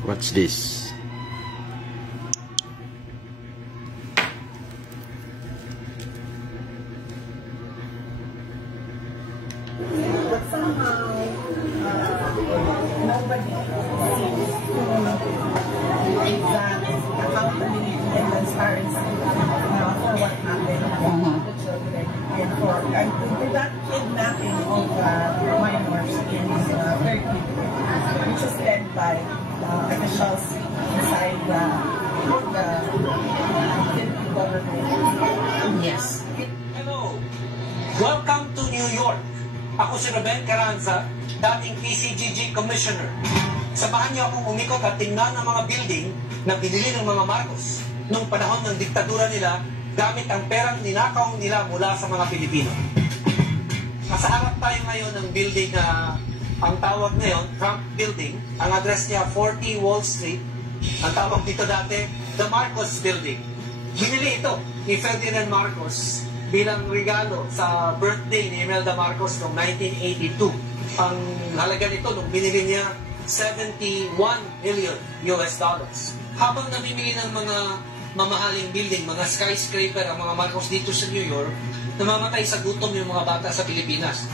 What's this? But somehow, nobody seems to exact accountability and transparency for what happened to the children and to that kidnapping of minors in Turkey, which is led by officials inside the Philippine government. Yes. Hello! Welcome to New York. Ako si Ruben Carranza, dating PCGG Commissioner. Samahan niyo akong umikot at tingnan ang mga building na binili ng mga Marcos noong panahon ng diktadura nila gamit ang perang ninakaw nila mula sa mga Pilipino. Nasa harap tayo ngayon ng building na ang tawag ngayon, Trump Building. Ang address niya 40 Wall Street. Ang tawag dito dati, The Marcos Building. Binili ito ni Ferdinand Marcos bilang regalo sa birthday ni Imelda Marcos noong 1982. Ang halaga nito nung binili niya, $71 million. Habang namimili ng mga mamahaling building, mga skyscraper ang mga Marcos dito sa New York, namamatay sa gutom yung mga bata sa Pilipinas.